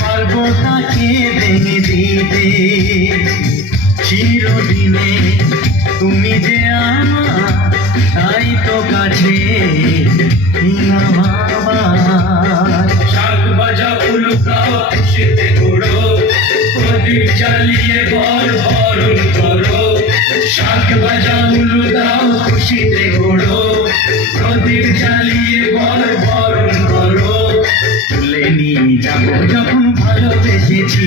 ভালোবাসা চিরদিনে তুমি যে তাই তো কাছে ঘোড়ো বর বরণ করো শাক বাজা উলুদাও খুশিতে নিয়ে যাব। যখন ভালোবেসেছি